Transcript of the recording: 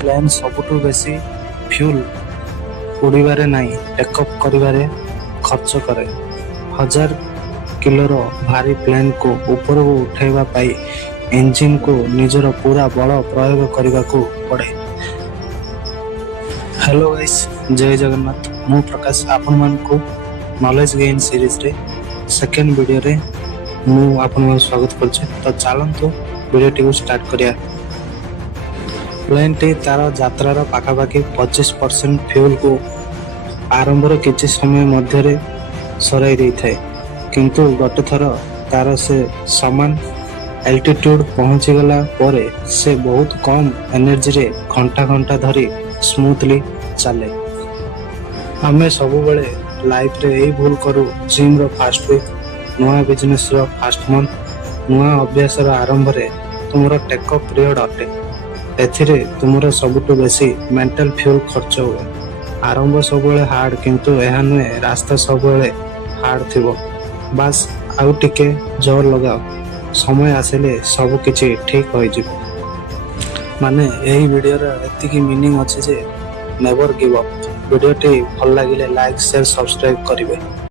Plain ସବୁଠୁ ବେଶୀ fuel ଉଡ଼ିବାରେ ନାହିଁ, ଟେକ୍ଅଫ୍ କରିବାରେ ଖର୍ଚ୍ଚ କରେ। 1000 କିଲୋର ଭାରୀ ପ୍ଲେନ୍କୁ ଉପରକୁ ଉଠାଇବା ପାଇଁ ଇଞ୍ଜିନ୍କୁ ନିଜର ପୂରା ବଳ ପ୍ରୟୋଗ କରିବାକୁ ପଡ଼େ। ହ୍ୟାଲୋ ଗାଇସ୍, ଜୟ ଜଗନ୍ନାଥ। ମୁଁ ପ୍ରକାଶ ଆପଣମାନଙ୍କୁ ନଲେଜ୍ ଗେନ୍ ସିରିଜ୍ରେ ସେକେଣ୍ଡ ଭିଡ଼ିଓରେ ମୁଁ ଆପଣଙ୍କୁ ସ୍ୱାଗତ କରୁଛି। ତ ଚାଲନ୍ତୁ ଭିଡ଼ିଓଟିକୁ ଷ୍ଟାର୍ଟ କରିବା। ପ୍ଲେନ୍ଟି ତା'ର ଯାତ୍ରାର ପାଖାପାଖି 25% ଫ୍ୟୁଲ୍କୁ ଆରମ୍ଭର କିଛି ସମୟ ମଧ୍ୟରେ ସରାଇ ଦେଇଥାଏ, କିନ୍ତୁ ଗୋଟେ ଥର ତା'ର ସେ ସମାନ ଆଲ୍ଟିଟ୍ୟୁଡ୍ ପହଞ୍ଚିଗଲା ପରେ ସେ ବହୁତ କମ୍ ଏନର୍ଜିରେ ଘଣ୍ଟା ଘଣ୍ଟା ଧରି ସ୍ମୁଥଲି ଚାଲେ। ଆମେ ସବୁବେଳେ ଲାଇଫରେ ଏଇ ଭୁଲ କରୁ। ଜିମ୍ର ଫାଷ୍ଟ ୱିକ୍, ନୂଆ ବିଜନେସ୍ର ଫାଷ୍ଟ ମନ୍ଥ, ନୂଆ ଅଭ୍ୟାସର ଆରମ୍ଭରେ ତୁମର ଟେକ୍ଅଫ୍ ପିରିୟଡ଼ ଅଟେ। ଏଥିରେ ତୁମର ସବୁଠୁ ବେଶୀ ମେଣ୍ଟାଲ ଫ୍ୟୁଲ୍ ଖର୍ଚ୍ଚ ହୁଏ। ଆରମ୍ଭ ସବୁବେଳେ ହାର୍ଡ, କିନ୍ତୁ ଏହା ନୁହେଁ ରାସ୍ତା ସବୁବେଳେ ହାର୍ଡ ଥିବ। ବାସ୍ ଆଉ ଟିକେ ଜୋର ଲଗାଅ, ସମୟ ଆସିଲେ ସବୁ କିଛି ଠିକ୍ ହୋଇଯିବ। ମାନେ ଏହି ଭିଡ଼ିଓର ଏତିକି ମିନିଂ ଅଛି ଯେ ନେଭର ଗିଭ୍ ଅପ୍। ଭିଡ଼ିଓଟି ଭଲ ଲାଗିଲେ ଲାଇକ୍, ସେୟାର, ସବସ୍କ୍ରାଇବ୍ କରିବେ।